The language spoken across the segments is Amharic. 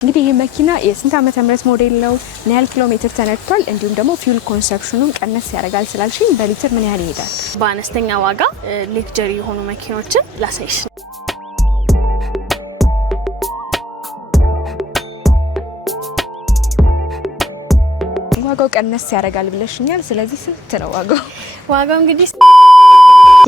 እንግዲህ ይህ መኪና የስንት ዓመተ ምህረት ሞዴል ነው? ምን ያህል ኪሎ ሜትር ተነድቷል? እንዲሁም ደግሞ ፊውል ኮንሰፕሽኑን ቀነስ ያደርጋል ስላልሽኝ በሊትር ምን ያህል ይሄዳል? በአነስተኛ ዋጋ ሌክጀሪ የሆኑ መኪኖችን ላሳይሽ። ዋጋው ቀነስ ያደርጋል ብለሽኛል። ስለዚህ ስንት ነው ዋጋው? ዋጋው እንግዲህ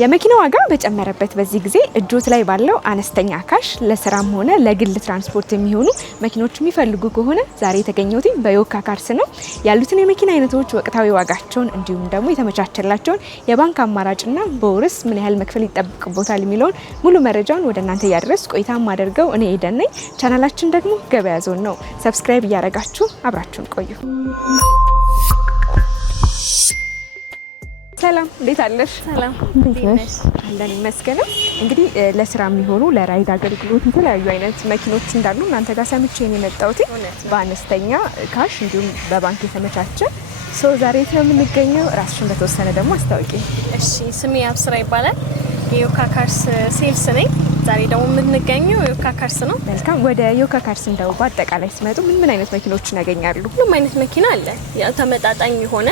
የመኪና ዋጋ በጨመረበት በዚህ ጊዜ እጆት ላይ ባለው አነስተኛ ካሽ ለስራም ሆነ ለግል ትራንስፖርት የሚሆኑ መኪኖች የሚፈልጉ ከሆነ ዛሬ የተገኘሁት በዮካ ካርስ ነው። ያሉትን የመኪና አይነቶች፣ ወቅታዊ ዋጋቸውን እንዲሁም ደግሞ የተመቻቸላቸውን የባንክ አማራጭና በወርስ ምን ያህል መክፈል ይጠብቅቦታል የሚለውን ሙሉ መረጃውን ወደ እናንተ እያደረስ ቆይታ ማደርገው እኔ ኤደን ነኝ። ቻናላችን ደግሞ ገበያ ዞን ነው። ሰብስክራይብ እያደረጋችሁ አብራችሁን ቆዩ። ሰላም፣ እንዴት አለሽ? ሰላም፣ እንዴት ነሽ? አለን ይመስገን። እንግዲህ ለስራ የሚሆኑ ለራይድ አገልግሎት የተለያዩ አይነት መኪኖች እንዳሉ እናንተ ጋር ሰምቼ ነው የመጣሁት። በአነስተኛ ካሽ እንዲሁም በባንክ የተመቻቸ ዛሬ ነው የምንገኘው። ራስሽን በተወሰነ ደግሞ አስታውቂ። እሺ፣ ስሜ አብስራ ይባላል። የዮካ ካርስ ሴልስ ነኝ። ዛሬ ደግሞ የምንገኘው ዮካ ካርስ ነው። መልካም። ወደ ዮካ ካርስ እንደው በአጠቃላይ ሲመጡ ምን አይነት መኪኖችን ያገኛሉ? ሁሉም አይነት መኪና አለ። ያው ተመጣጣኝ የሆነ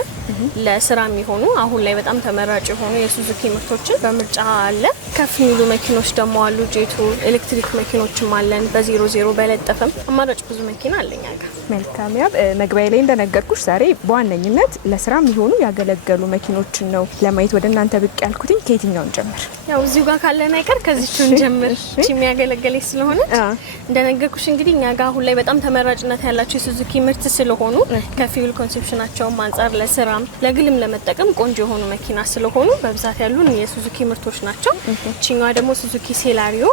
ለስራ የሚሆኑ አሁን ላይ በጣም ተመራጭ የሆኑ የሱዙኪ ምርቶችን በምርጫ አለ። ከፍ የሚሉ መኪኖች ደግሞ አሉ። ጄቱ ኤሌክትሪክ መኪኖችም አለን። በ00 በለጠፈም አማራጭ ብዙ መኪና አለኛ ጋር። መልካም። ያብ መግቢያ ላይ እንደነገርኩሽ ዛሬ በዋነኝነት ለስራ የሚሆኑ ያገለገሉ መኪኖችን ነው ለማየት ወደ እናንተ ብቅ ያልኩትኝ። ከየትኛውን ጀምር? ያው እዚሁ ጋር ካለን አይቀር ከዚህቹን ጀምር። እቺ የሚያገለግለኝ ስለሆነ እንደነገርኩሽ እንግዲህ እኛ ጋር አሁን ላይ በጣም ተመራጭነት ያላቸው የሱዙኪ ምርት ስለሆኑ ከፊውል ኮንሰፕሽናቸውም አንጻር ለስራም ለግልም ለመጠቀም ቆንጆ የሆኑ መኪና ስለሆኑ በብዛት ያሉን የሱዙኪ ምርቶች ናቸው። እቺኛዋ ደግሞ ሱዙኪ ሴላሪዮ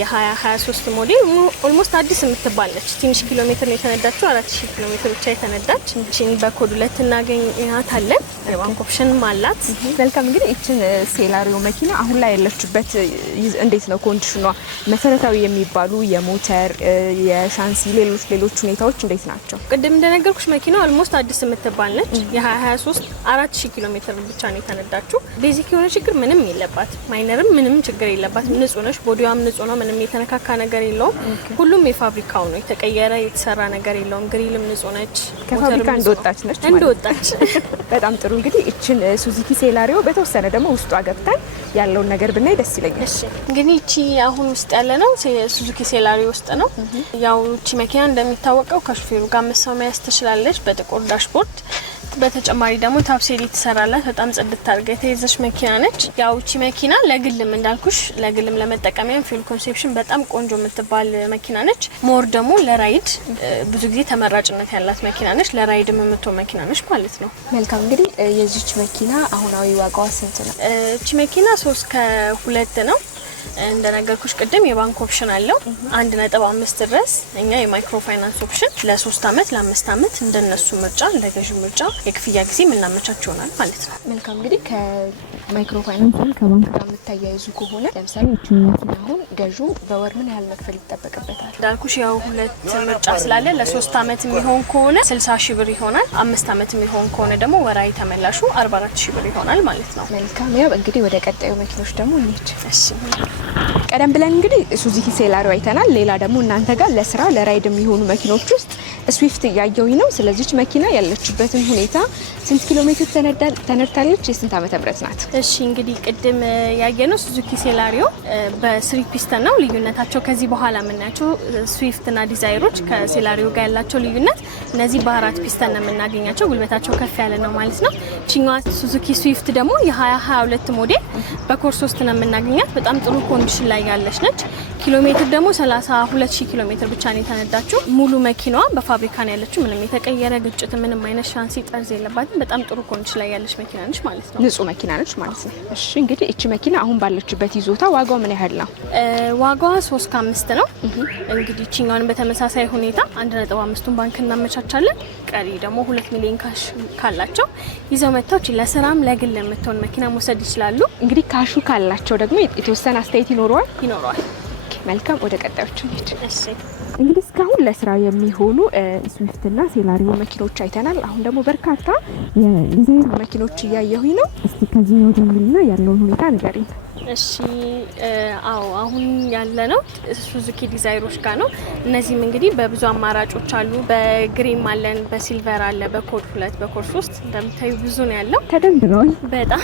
የ2023 ሞዴል ኦልሞስት አዲስ የምትባል ነች። ትንሽ ኪሎ ሜትር ነው የተነዳችው፣ 4000 ኪሎ ሜትር ብቻ የተነዳች። እቺን በኮድ 2 እናገኛታለን። የባንክ ኦፕሽንም አላት። መልካም። እንግዲህ እቺን ሴላሪዮ መኪና አሁን ላይ ያለችበት እንዴት ነው ኮንዲሽኗ? መሰረታዊ የሚባሉ የሞተር የሻንሲ ሌሎች ሁኔታዎች እንዴት ናቸው? ቅድም እንደነገርኩሽ መኪናው ኦልሞስት አዲስ የምትባል ነች። የ2023 4000 ኪሎ ሜትር ብቻ ነው የተነዳችው። ቤዚክ የሆነ ችግር ምንም የለባት፣ ማይነርም ምንም ችግር የለባት። ንጹህ ነች። ቦዲዋም ንጹህ ነው። ምንም የተነካካ ነገር የለውም። ሁሉም የፋብሪካው ነው፣ የተቀየረ የተሰራ ነገር የለውም። ግሪልም ንጹህ ነች። ከፋብሪካ እንደወጣች ነች። በጣም ጥሩ። እንግዲህ እቺን ሱዙኪ ሴላሪዮ በተወሰነ ደግሞ ውስጧ ገብተን ያለውን ነገር ብናይ ደስ ይለኛል። እሺ፣ እንግዲህ እቺ አሁን ውስጥ ያለ ነው ሱዙኪ ሴላሪዮ ውስጥ ነው። ያው እቺ መኪና እንደሚታወቀው ከሹፌሩ ጋር መሳው መያዝ ትችላለች በጥቁር ዳሽቦርድ። በተጨማሪ ደግሞ ታፕሴሪ ተሰራላት። በጣም ጽድት አድርጋ የተያዘች መኪና ነች። ያው እቺ መኪና ለግልም እንዳልኩሽ ለግልም ለመጠቀሚያም ፊውል ኮንሰፕሽን በጣም ቆንጆ የምትባል መኪና ነች። ሞር ደግሞ ለራይድ ብዙ ጊዜ ተመራጭነት ያላት መኪና ነች። ለራይድም የምትሆን መኪና ነች ማለት ነው። መልካም። እንግዲህ የዚች መኪና አሁናዊ ዋጋዋ ስንት ነው? እቺ መኪና 3.2 ነው። እንደነገርኩሽ ቅድም የባንክ ኦፕሽን አለው 1.5 ድረስ። እኛ የማይክሮ ፋይናንስ ኦፕሽን ለ3 አመት ለ5 አመት እንደነሱ ምርጫ እንደገዢው ምርጫ የክፍያ ጊዜ የምናመቻች ይሆናል ማለት ነው። መልካም። እንግዲህ ከማይክሮ ፋይናንስ ከባንክ ጋር የምታያይዙ ከሆነ ለምሳሌ እቺን መኪና አሁን ገዢው በወር ምን ያህል መክፈል ይጠበቅበታል? እንዳልኩሽ ያው ሁለት ምርጫ ስላለ ለ3 አመት የሚሆን ከሆነ 60 ሺህ ብር ይሆናል። 5 አመት የሚሆን ከሆነ ደግሞ ወራዊ ተመላሹ 44 ሺህ ብር ይሆናል ማለት ነው። መልካም። ያው እንግዲህ ወደ ቀጣዩ መኪኖች ደግሞ እንሂድ። እሺ። ቀደም ብለን እንግዲህ ሱዙኪ ሴላሪዮ አይተናል። ሌላ ደግሞ እናንተ ጋር ለስራ ለራይድ የሚሆኑ መኪኖች ውስጥ ስዊፍት እያየሁኝ ነው። ስለዚህ መኪና ያለችበትን ሁኔታ ስንት ኪሎ ሜትር ተነድታለች? የስንት ዓመተ ምህረት ናት? እሺ፣ እንግዲህ ቅድም ያየነው ሱዙኪ ሴላሪዮ በስሪ ፒስተን ነው። ልዩነታቸው ከዚህ በኋላ የምናያቸው ስዊፍት እና ዲዛይሮች ከሴላሪዮ ጋር ያላቸው ልዩነት እነዚህ በ4 ፒስተን ነው የምናገኛቸው። ጉልበታቸው ከፍ ያለ ነው ማለት ነው። ቺኛዋ ሱዙኪ ስዊፍት ደግሞ የ2022 ሞዴል በኮር 3 ነው የምናገኛት። በጣም ጥሩ ኮንዲሽን ላይ ያለች ነች። ኪሎ ሜትር ደግሞ 32000 ኪሎ ሜትር ብቻ ነው የተነዳችው። ሙሉ መኪናዋ በፋብሪካ ነው ያለችው። ምንም የተቀየረ ግጭት፣ ምንም አይነት ሻንሲ ጠርዝ የለባትም። በጣም ጥሩ ኮንዲሽን ላይ ያለች መኪና ነች ማለት ነው። ንጹህ መኪና ነች ማለት ነው። እሺ፣ እንግዲህ እቺ መኪና አሁን ባለችበት ይዞታ ዋጋው ምን ያህል ነው? ዋጋዋ 3.5 ነው። እንግዲህ እቺኛውን በተመሳሳይ ሁኔታ 1.5ቱን ባንክ እናመቻቻለን። ቀሪ ደግሞ 2 ሚሊዮን ካሽ ካላቸው ይዘው መጥተው ለስራም ለግል የምትሆን መኪና መውሰድ ይችላሉ። እንግዲህ ካሹ ካላቸው ደግሞ የተወሰነ አስተያየት ይኖረዋል። መልካም። ወደ ቀጣዮቹ እንሂድ። እሺ፣ እንግዲህ እስካሁን ለስራ የሚሆኑ ስዊፍትና ሴላሪዮ መኪኖች አይተናል። አሁን ደግሞ በርካታ የዲዛይር መኪኖች እያየሁኝ ነው። እስቲ ከዚህ ነው ጀምሪና ያለውን ሁኔታ ንገሪኝ። እሺ አዎ አሁን ያለነው ሱዙኪ ዲዛይሮች ጋር ነው። እነዚህም እንግዲህ በብዙ አማራጮች አሉ። በግሪን አለን፣ በሲልቨር አለ፣ በኮድ 2 በኮድ 3 እንደምታዩ ብዙ ነው ያለው። ተደምድረዋል በጣም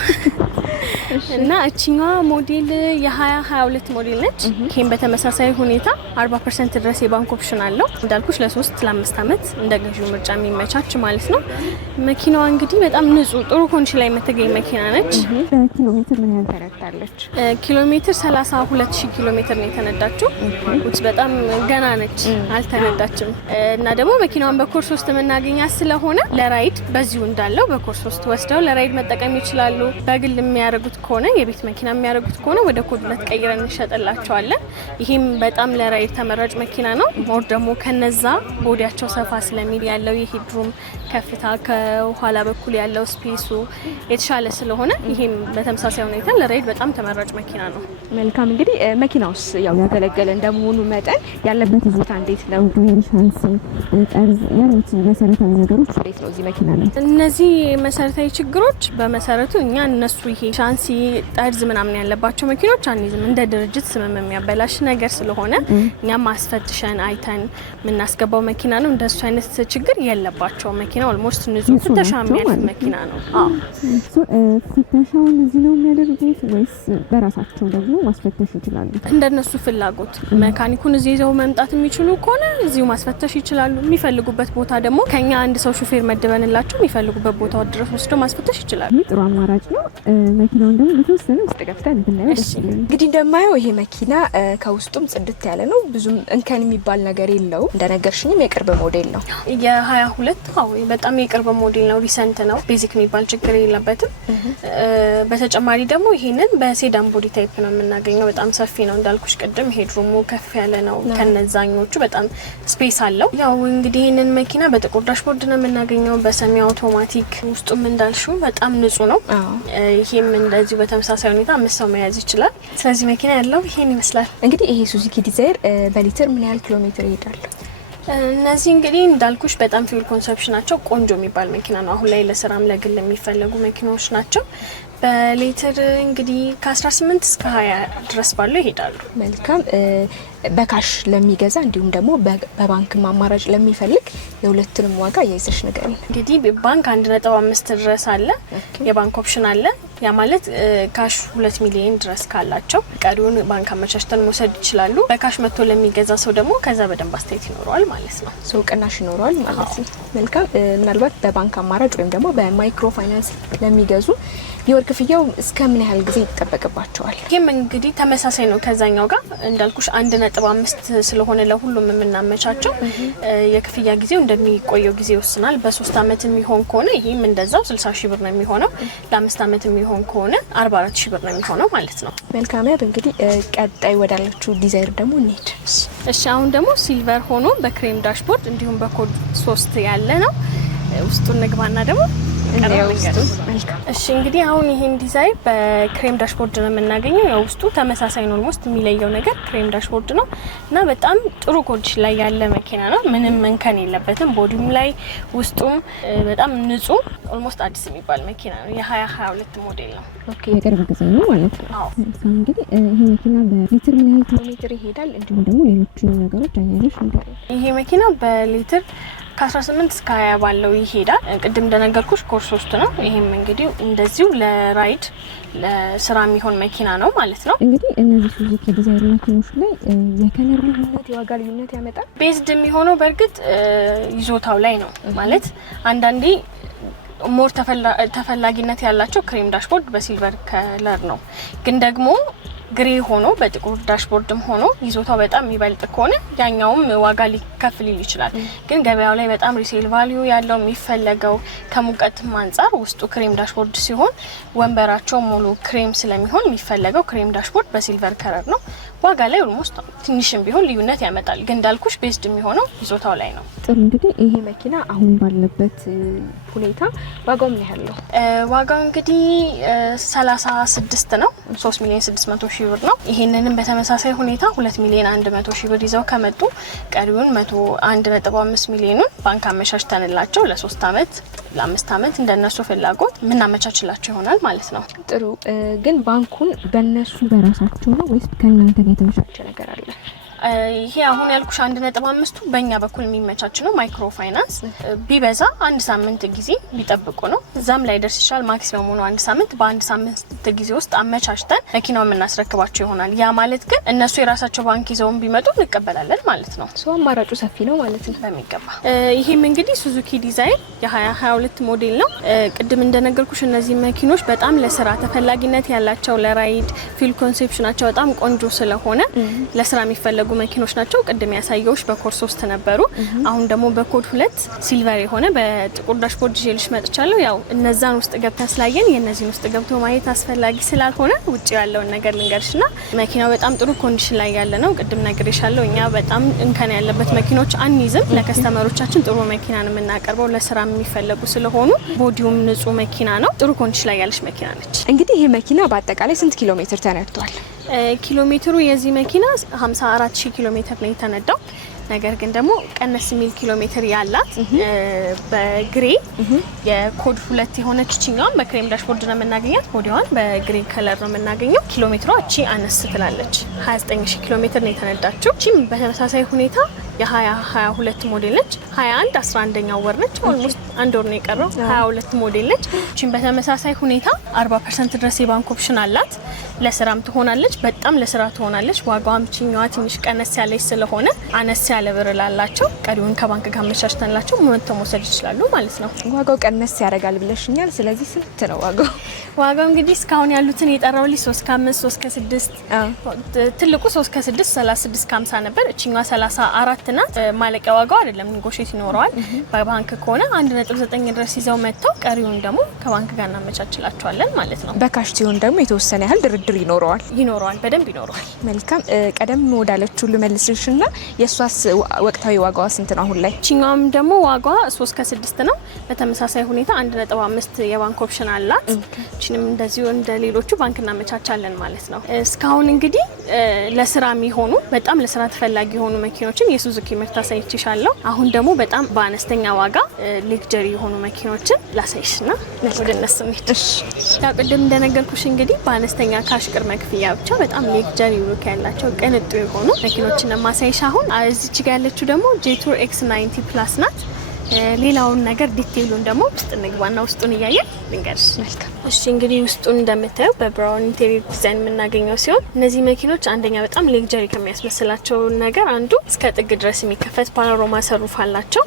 እና እቺኛዋ ሞዴል የ2022 ሞዴል ነች። ይሄን በተመሳሳይ ሁኔታ 40% ድረስ የባንክ ኦፕሽን አለው። እንዳልኩሽ ለ3 ለ5 አመት እንደ ገዢው ምርጫ የሚመቻች ማለት ነው። መኪናዋ እንግዲህ በጣም ንጹህ ጥሩ ኮንዲሽን ላይ የምትገኝ መኪና ነች። ኪሎ ሜትር ምን ያህል ተነዳለች? ኪሎ ሜትር 32000 ኪሎ ሜትር ነው የተነዳችው። ውጭ በጣም ገና ነች፣ አልተነዳችም። እና ደግሞ መኪናዋን በኮድ 3 የምናገኛት ስለሆነ ለራይድ በዚሁ እንዳለው በኮድ 3 ወስደው ለራይድ መጠቀም ይችላሉ። በግል የሚያደርጉት ከሆነ የቤት መኪና የሚያደርጉት ከሆነ ወደ ኮድ 2 ቀይረን እንሸጥላቸዋለን። ይሄም በጣም ለራይድ ተመራጭ መኪና ነው። ሞር ደግሞ ከነዛ ቦዲያቸው ሰፋ ስለሚል ያለው የሄድሩም ከፍታ ከኋላ በኩል ያለው ስፔሱ የተሻለ ስለሆነ ይሄም በተመሳሳይ ሁኔታ ለራይድ በጣም ተመራጭ መኪና ነው። መልካም እንግዲህ መኪናውስ ያው ያገለገለ እንደመሆኑ መጠን ያለበት ይዞታ እንዴት ነው? ሻንስ ጠርዝ ያሉት መሰረታዊ ነገሮች እንዴት ነው እዚህ መኪና ላይ? እነዚህ መሰረታዊ ችግሮች በመሰረቱ እኛ እነሱ ይሄ ሻንሲ ጠርዝ ምናምን ያለባቸው መኪኖች አንይዝም። እንደ ድርጅት ስምም የሚያበላሽ ነገር ስለሆነ እኛም አስፈትሸን አይተን የምናስገባው መኪና ነው። እንደሱ አይነት ችግር የለባቸው መኪና ኦልሞስት ንጹህ ፍተሻ የሚያልፍ መኪና ነው። ፍተሻውን እዚህ ነው የሚያደርጉት ወይስ በራሳቸው ደግሞ ማስፈተሽ ይችላሉ? እንደነሱ ፍላጎት መካኒኩን እዚህ ይዘው መምጣት የሚችሉ ከሆነ እዚሁ ማስፈተሽ ይችላሉ። የሚፈልጉበት ቦታ ደግሞ ከኛ አንድ ሰው ሹፌር መድበንላቸው የሚፈልጉበት ቦታ ድረስ ወስደው ማስፈተሽ ይችላሉ። ጥሩ አማራጭ ነው። መኪናውን ደግሞ በተወሰነ ውስጥ ገብተን ብናየው ደስ ይላል። እንግዲህ እንደማየው ይሄ መኪና ከውስጡም ጽድት ያለ ነው። ብዙም እንከን የሚባል ነገር የለውም። እንደነገርሽኝም የቅርብ ሞዴል ነው። የ22 በጣም የቅርብ ሞዴል ነው። ሪሰንት ነው። ቤዚክ የሚባል ችግር የለበትም። በተጨማሪ ደግሞ ይሄንን በሴዳን ቦዲ ታይፕ ነው የምናገኘው። በጣም ሰፊ ነው እንዳልኩሽ ቅድም። ሄድሩሙ ከፍ ያለ ነው ከነዛኞቹ በጣም ስፔስ አለው። ያው እንግዲህ ይሄንን መኪና በጥቁር ዳሽቦርድ ነው የምናገኘው፣ በሰሚ አውቶማቲክ። ውስጡም እንዳልሽው በጣም ንጹህ ነው። ይሄም እንደዚሁ በተመሳሳይ ሁኔታ 5 ሰው መያዝ ይችላል። ስለዚህ መኪና ያለው ይሄን ይመስላል። እንግዲህ ይሄ ሱዙኪ ዲዛይር በሊትር ምን ያህል ኪሎ ሜትር ይሄዳል? እነዚህ እንግዲህ እንዳልኩሽ በጣም ፊውል ኮንሰፕሽናቸው ቆንጆ የሚባል መኪና ነው። አሁን ላይ ለስራም ለግል የሚፈለጉ መኪናዎች ናቸው። በሊትር እንግዲህ ከ18 እስከ 20 ድረስ ባለው ይሄዳሉ። መልካም። በካሽ ለሚገዛ እንዲሁም ደግሞ በባንክ አማራጭ ለሚፈልግ የሁለቱንም ዋጋ የይዘሽ ነገር ነው። እንግዲህ ባንክ 1.5 ድረስ አለ፣ የባንክ ኦፕሽን አለ። ያ ማለት ካሽ 2 ሚሊዮን ድረስ ካላቸው ቀሪውን ባንክ አመቻችተን መውሰድ ይችላሉ። በካሽ መጥቶ ለሚገዛ ሰው ደግሞ ከዛ በደንብ አስተያየት ይኖረዋል ማለት ነው። ሰው ቅናሽ ይኖረዋል ማለት ነው። መልካም። ምናልባት በባንክ አማራጭ ወይም ደግሞ በማይክሮ ፋይናንስ ለሚገዙ የወር ክፍያው እስከ ምን ያህል ጊዜ ይጠበቅባቸዋል? ይህም እንግዲህ ተመሳሳይ ነው ከዛኛው ጋር እንዳልኩሽ 1.5 ስለሆነ ለሁሉም የምናመቻቸው የክፍያ ጊዜው እንደሚቆየው ጊዜ ይወስናል። በ3 አመት የሚሆን ከሆነ ይህም እንደዛው 60 ሺህ ብር ነው የሚሆነው። ለ5 አመት የሚሆን ከሆነ 44 ሺህ ብር ነው የሚሆነው ማለት ነው። መልካም። ያብ እንግዲህ ቀጣይ ወዳለችው ዲዛይር ደግሞ እንሂድ። እሺ አሁን ደግሞ ሲልቨር ሆኖ በክሬም ዳሽቦርድ እንዲሁም በኮድ 3 ያለ ነው። ውስጡን ንግባና ደግሞ እሺ እንግዲህ አሁን ይሄን ዲዛይን በክሬም ዳሽቦርድ ነው የምናገኘው። ያው ውስጡ ተመሳሳይ ነው። ኦልሞስት የሚለየው ነገር ክሬም ዳሽቦርድ ነው እና በጣም ጥሩ ኮንዲሽን ላይ ያለ መኪና ነው። ምንም መንከን የለበትም። ቦዲም ላይ ውስጡም በጣም ንጹህ ኦልሞስት አዲስ የሚባል መኪና ነው። የ2022 ሞዴል ነው። ኦኬ የቅርብ ጊዜ ነው ማለት ነው። አዎ እንግዲህ ይሄ መኪና በሊትር ምን ያህል ኪሎ ሜትር ይሄዳል? እንዲሁም ደግሞ ሌሎች ነገሮች አያይዘሽ ነገር ይሄ መኪና በሊትር ከ18 እስከ 20 ባለው ይሄዳል። ቅድም እንደነገርኩሽ ኮድ 3 ነው። ይሄም እንግዲህ እንደዚሁ ለራይድ ለስራ የሚሆን መኪና ነው ማለት ነው። እንግዲህ እነዚህ ሱዙኪ ዲዛይር መኪኖች ላይ የከለር ልዩነት፣ የዋጋ ልዩነት ያመጣል። ቤዝድ የሚሆነው በእርግጥ ይዞታው ላይ ነው ማለት አንዳንዴ ሞር ተፈላጊነት ያላቸው ክሬም ዳሽቦርድ በሲልቨር ከለር ነው። ግን ደግሞ ግሬ ሆኖ በጥቁር ዳሽቦርድም ሆኖ ይዞታው በጣም የሚበልጥ ከሆነ ያኛውም ዋጋ ሊከፍ ሊል ይችላል። ግን ገበያው ላይ በጣም ሪሴል ቫልዩ ያለው የሚፈለገው ከሙቀትም አንጻር ውስጡ ክሬም ዳሽቦርድ ሲሆን ወንበራቸው ሙሉ ክሬም ስለሚሆን የሚፈለገው ክሬም ዳሽቦርድ በሲልቨር ከለር ነው። ዋጋ ላይ ኦልሞስት ትንሽም ቢሆን ልዩነት ያመጣል። ግን እንዳልኩሽ ቤዝድ የሚሆነው ይዞታው ላይ ነው። ጥሩ እንግዲህ ይሄ መኪና አሁን ባለበት ሁኔታ ዋጋው ምን ያህል ነው? ዋጋው እንግዲህ 36 ነው። 3 ሚሊዮን 600 ሺህ ብር ነው። ይሄንንም በተመሳሳይ ሁኔታ 2 ሚሊዮን 100 ሺህ ብር ይዘው ከመጡ ቀሪውን 101.5 ሚሊዮኑን ባንክ አመቻችተንላቸው ለ3 አመት ለ5 አመት እንደነሱ ፍላጎት ምናመቻችላቸው ይሆናል ማለት ነው። ጥሩ ግን ባንኩን በእነሱ በራሳቸው ነው ወይስ ከእናንተ ጋር የተመቻቸ ነገር አለ? ይሄ አሁን ያልኩሽ 1.5ቱ በእኛ በኩል የሚመቻች ነው። ማይክሮ ፋይናንስ ቢበዛ 1 ሳምንት ጊዜ ቢጠብቁ ነው። እዛም ላይ ደርስ ይችላል። ማክሲመም ሆኖ 1 ሳምንት በ1 ሳምንት ጊዜ ውስጥ አመቻችተን መኪናውን የምናስረክባቸው ይሆናል። ያ ማለት ግን እነሱ የራሳቸው ባንክ ይዘውን ቢመጡ እንቀበላለን ማለት ነው። ሶ አማራጩ ሰፊ ነው ማለት ነው በሚገባ። ይሄም እንግዲህ ሱዙኪ ዲዛይር የ2022 ሞዴል ነው። ቅድም እንደነገርኩሽ እነዚህ መኪኖች በጣም ለስራ ተፈላጊነት ያላቸው ለራይድ ፊል ኮንሴፕሽናቸው በጣም ቆንጆ ስለሆነ ለስራ የሚፈለጉ መኪኖች ናቸው። ቅድም ያሳየውሽ በኮድ 3 ነበሩ። አሁን ደግሞ በኮድ 2 ሲልቨር የሆነ በጥቁር ዳሽቦርድ ይዤልሽ መጥቻለሁ። ያው እነዛን ውስጥ ገብተን ስላየን የነዚህን ውስጥ ገብቶ ማየት አስፈላጊ ስላልሆነ ውጪ ያለውን ነገር ልንገርሽና መኪናው በጣም ጥሩ ኮንዲሽን ላይ ያለ ነው። ቅድም ነግሬሻለሁ። እኛ በጣም እንከን ያለበት መኪኖች አንይዝም። ለከስተመሮቻችን ጥሩ መኪና ነው የምናቀርበው። ለስራ የሚፈለጉ ስለሆኑ ቦዲውም ንጹህ መኪና ነው። ጥሩ ኮንዲሽን ላይ ያለሽ መኪና ነች። እንግዲህ ይሄ መኪና በአጠቃላይ ስንት ኪሎ ሜትር ተነድቷል? ኪሎ ሜትሩ የዚህ መኪና 54000 ኪሎ ሜትር ነው የተነዳው። ነገር ግን ደግሞ ቀነስ ሚል ኪሎ ሜትር ያላት በግሬ የኮድ 2 የሆነች ቺኛውን በክሬም ዳሽቦርድ ነው የምናገኛት። ቦዲዋን በግሬ ከለር ነው የምናገኘው። ኪሎ ሜትሯ እቺ አነስ ትላለች። 29000 ኪሎ ሜትር ነው የተነዳችው። እቺም በተመሳሳይ ሁኔታ የ2022 ሞዴል ነች። 21 11ኛው ወር ነች። ኦልሞስት አንድ ወር ነው የቀረው። 22 ሞዴል ነች። እቺም በተመሳሳይ ሁኔታ 40% ድረስ የባንክ ኦፕሽን አላት። ለስራም ትሆናለች። በጣም ለስራ ትሆናለች። ዋጋዋም ቺኛዋ ትንሽ ቀነስ ያለች ስለሆነ አነስ ያለ ብር ላላቸው ቀሪውን ከባንክ ጋር መሻሽተንላቸው መጥተው መውሰድ ይችላሉ ማለት ነው። ዋጋው ቀነስ ያደርጋል ብለሽኛል። ስለዚህ ስንት ነው ዋጋው? ዋጋው እንግዲህ እስካሁን ያሉትን የጠራውልኝ 3 ከ5 3 ከ6 ትልቁ 3 ከ6 36 ከ50 ነበር። እቺኛዋ 34 ናት። ማለቂያ ዋጋው አይደለም፣ ኔጎሽዬት ይኖረዋል። በባንክ ከሆነ 1.9 ድረስ ይዘው መጥተው ቀሪውን ደግሞ ከባንክ ጋር እናመቻችላቸዋለን ማለት ነው። በካሽ ሲሆን ደግሞ የተወሰነ ያህል ድርድር ይኖረዋል፣ በደንብ ይኖረዋል። መልካም። ቀደም ወዳለችው ልመልስሽና የሷስ ወቅታዊ ዋጋዋ ስንት ነው አሁን ላይ? እቺኛም ደግሞ ዋጋዋ 3 ከ6 ነው። በተመሳሳይ ሁኔታ 1.5 የባንክ ኦፕሽን አላት። እቺንም እንደዚሁ እንደ ሌሎቹ ባንክ እናመቻቻለን ማለት ነው። እስካሁን እንግዲህ ለስራ የሚሆኑ በጣም ለስራ ተፈላጊ የሆኑ መኪኖችን የሱዙኪ ምርት አሳይቼሻለሁ። አሁን ደግሞ በጣም በአነስተኛ ዋጋ ሌክጀሪ የሆኑ መኪኖችን ላሳይሽና ወደ እነሱ እንሂድ። ያው ቅድም እንደነገርኩሽ እንግዲህ በአነስተኛ ካሽ ቅድመ ክፍያ ብቻ በጣም ሌክጀሪ ሉክ ያላቸው ቅንጡ የሆኑ መኪኖችን ማሳይሽ። አሁን እዚች ጋር ያለችው ደግሞ ጄቱር X90 ፕላስ ናት። ሌላውን ነገር ዲቴይሉን ደግሞ ውስጥ እንግባና ውስጡን እያየን ልንገርሽ። እሺ እንግዲህ ውስጡን እንደምታየው በብራውን ኢንቴሪየር ዲዛይን የምናገኘው ሲሆን እነዚህ መኪኖች አንደኛ በጣም ሌክጀሪ ከሚያስመስላቸው ነገር አንዱ እስከ ጥግ ድረስ የሚከፈት ፓኖራማ ሰሩፍ አላቸው።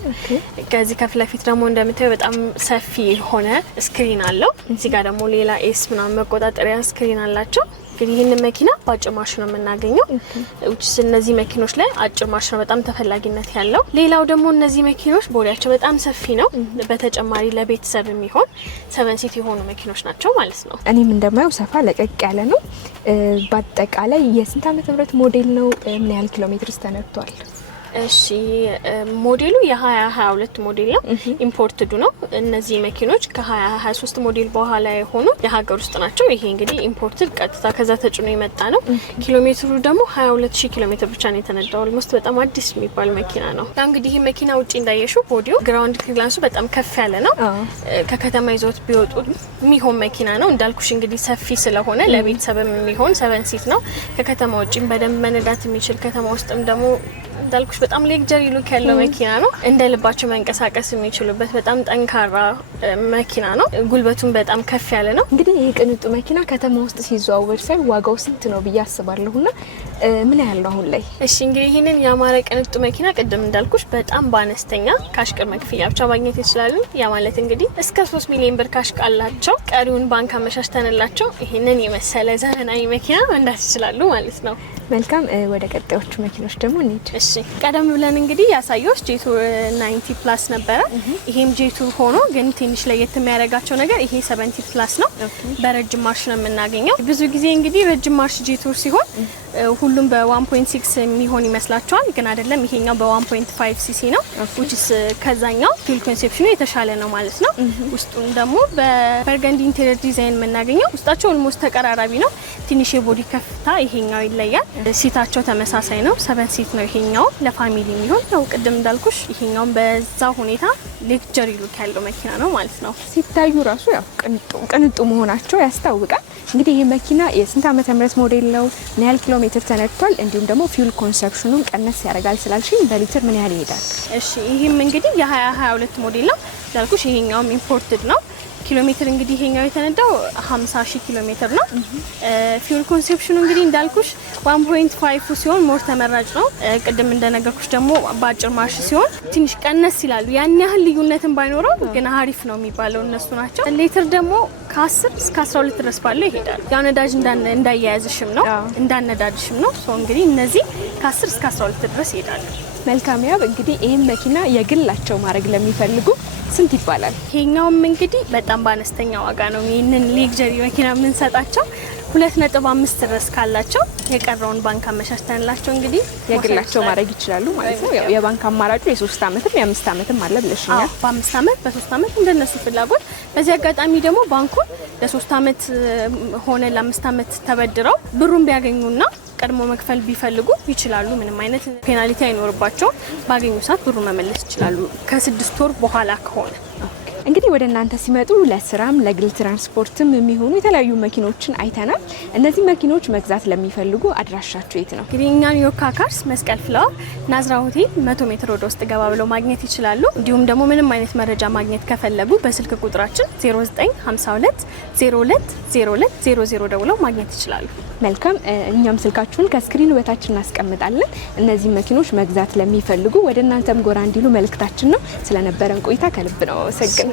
ከዚህ ከፊት ለፊት ደግሞ እንደምታየው በጣም ሰፊ የሆነ ስክሪን አለው። እዚህ ጋር ደግሞ ሌላ ኤስ ምናምን መቆጣጠሪያ ስክሪን አላቸው። እንግዲህ ይህንን መኪና በአጭር ማርሽ ነው የምናገኘው። እነዚህ መኪኖች ላይ አጭር ማርሽ ነው በጣም ተፈላጊነት ያለው። ሌላው ደግሞ እነዚህ መኪኖች ቦዲያቸው በጣም ሰፊ ነው። በተጨማሪ ለቤተሰብ የሚሆን 7 ሲት የሆኑ መኪኖች ናቸው ማለት ነው። እኔም እንደማየው ሰፋ ለቀቅ ያለ ነው። በአጠቃላይ የስንት ዓመተ ምህረት ሞዴል ነው? ምን ያህል ኪሎ ሜትርስ ተነድቷል? እሺ ሞዴሉ የ2022 ሞዴል ነው። ኢምፖርትዱ ነው። እነዚህ መኪኖች ከ2023 ሞዴል በኋላ የሆኑ የሀገር ውስጥ ናቸው። ይሄ እንግዲህ ኢምፖርትድ ቀጥታ ከዛ ተጭኖ የመጣ ነው። ኪሎ ሜትሩ ደግሞ 22000 ኪሎ ሜትር ብቻ ነው የተነዳው። ኦልሞስት በጣም አዲስ የሚባል መኪና ነው። እንግዲህ ይሄ መኪና ውጪ እንዳየሽው ቦዲው ግራውንድ ክሊራንሱ በጣም ከፍ ያለ ነው። ከከተማ ይዞት ቢወጡ የሚሆን መኪና ነው። እንዳልኩሽ እንግዲህ ሰፊ ስለሆነ ለቤተሰብ የሚሆን 7 ሲት ነው። ከከተማ ውጪም በደንብ መነዳት የሚችል ከተማ ውስጥም ደግሞ እንዳልኩሽ በጣም ሌክጀሪ ሉክ ያለው መኪና ነው። እንደ ልባቸው መንቀሳቀስ የሚችሉበት በጣም ጠንካራ መኪና ነው። ጉልበቱን በጣም ከፍ ያለ ነው። እንግዲህ ይሄ ቅንጡ መኪና ከተማ ውስጥ ሲዘዋወር ሳይ ዋጋው ስንት ነው ብዬ አስባለሁና ምን ያህል ነው አሁን ላይ? እሺ እንግዲህ ይሄንን ያማረ ቅንጡ መኪና ቅድም እንዳልኩሽ በጣም በአነስተኛ ካሽ ቅድመ ክፍያ ብቻ ማግኘት ይችላሉ። ያ ማለት እንግዲህ እስከ 3 ሚሊዮን ብር ካሽ ቃላቸው ቀሪውን ባንክ አመሻሽተንላቸው ይሄንን የመሰለ ዘመናዊ መኪና መንዳት ይችላሉ ማለት ነው። መልካም። ወደ ቀጣዮቹ መኪኖች ደግሞ እንሂድ። እሺ ቀደም ብለን እንግዲህ ያሳየሁሽ ጄቱር 90 ፕላስ ነበረ። ይሄም ጄቱር ሆኖ ግን ትንሽ ለየት የሚያደርጋቸው ነገር ይሄ 70 ፕላስ ነው። በረጅም ማርሽ ነው የምናገኘው። ብዙ ጊዜ እንግዲህ ረጅም ማርሽ ጄቱር ሲሆን ሁሉም በ1.6 የሚሆን ይመስላችኋል፣ ግን አይደለም። ይሄኛው በ1.5 ሲሲ ነው which is ከዛኛው ፊል ኮንሴፕሽኑ የተሻለ ነው ማለት ነው። ውስጡን ደግሞ በበርገንዲ ኢንቴሪየር ዲዛይን የምናገኘው ውስጣቸው ኦልሞስት ተቀራራቢ ነው። ትንሽ የቦዲ ከፍታ ይሄኛው ይለያል። ሲታቸው ተመሳሳይ ነው። 7 ሲት ነው ይሄኛው ለፋሚሊ የሚሆን ነው። ቅድም እንዳልኩሽ ይሄኛው በዛ ሁኔታ ሌክቸሪ ሉክ ያለው መኪና ነው ማለት ነው። ሲታዩ ራሱ ያው ቅንጡ መሆናቸው ያስታውቃል። እንግዲህ ይሄ መኪና የስንት ዓመተ ምህረት ሞዴል ነው? ምን ያህል ኪሎ ሜትር ተነድቷል? እንዲሁም ደግሞ ፊውል ኮንሰፕሽኑን ቀነስ ያደርጋል ስላልሽኝ በሊትር ምን ያህል ይሄዳል? እሺ ይሄም እንግዲህ የ2022 ሞዴል ነው እንዳልኩሽ። ይሄኛውም ኢምፖርትድ ነው። ኪሎ ሜትር እንግዲህ ይሄኛው የተነዳው 50,000 ኪሎ ሜትር ነው። ፊውል ኮንሰፕሽኑ እንግዲህ እንዳልኩሽ 1.5 ሲሆን ሞር ተመራጭ ነው። ቅድም እንደነገርኩሽ ደግሞ በአጭር ማርሽ ሲሆን ትንሽ ቀነስ ይላሉ። ያን ያህል ልዩነትን ባይኖረው ግን አሪፍ ነው የሚባለው እነሱ ናቸው። ሊትር ደግሞ ከ10 እስከ 12 ድረስ ባለው ይሄዳል። ያው ነዳጅ እንዳያያዝሽም ነው እንዳነዳድሽም ነው። ሶ እንግዲህ እነዚህ ከ10 እስከ 12 ድረስ ይሄዳሉ። መልካም ያብ እንግዲህ ይሄን መኪና የግላቸው ማድረግ ለሚፈልጉ ስንት ይባላል? ይሄኛውም እንግዲህ በጣም በአነስተኛ ዋጋ ነው ይሄንን ሌክዠሪ መኪና የምንሰጣቸው 2.5 ድረስ ካላቸው የቀረውን ባንክ አመቻችተንላቸው እንግዲህ የግላቸው ማድረግ ይችላሉ ማለት ነው። ያው የባንክ አማራጩ የ3 ዓመትም የ5 ዓመትም አለ ብለሽኛል። በ5 ዓመት በ3 ዓመት እንደነሱ ፍላጎት። በዚህ አጋጣሚ ደግሞ ባንኩን ለ3 ዓመት ሆነ ለ5 ዓመት ተበድረው ብሩን ቢያገኙና ቀድሞ መክፈል ቢፈልጉ ይችላሉ። ምንም አይነት ፔናልቲ አይኖርባቸው። ባገኙ ሰዓት ብሩ መመለስ ይችላሉ ከ6 ወር በኋላ ከሆነ። እንግዲህ ወደ እናንተ ሲመጡ ለስራም ለግል ትራንስፖርትም የሚሆኑ የተለያዩ መኪኖችን አይተናል። እነዚህ መኪኖች መግዛት ለሚፈልጉ አድራሻቸው የት ነው? እንግዲህ እኛን ዮካ ካርስ መስቀል ፍላወር ናዝራ ሆቴል 100 ሜትር ወደ ውስጥ ገባ ብለው ማግኘት ይችላሉ። እንዲሁም ደግሞ ምንም አይነት መረጃ ማግኘት ከፈለጉ በስልክ ቁጥራችን 0952 02 02 00 ደውለው ማግኘት ይችላሉ። መልካም። እኛም ስልካችሁን ከስክሪኑ በታች እናስቀምጣለን። እነዚህ መኪኖች መግዛት ለሚፈልጉ ወደ እናንተም ጎራ እንዲሉ መልእክታችን ነው። ስለነበረን ቆይታ ከልብ ነው ሰግን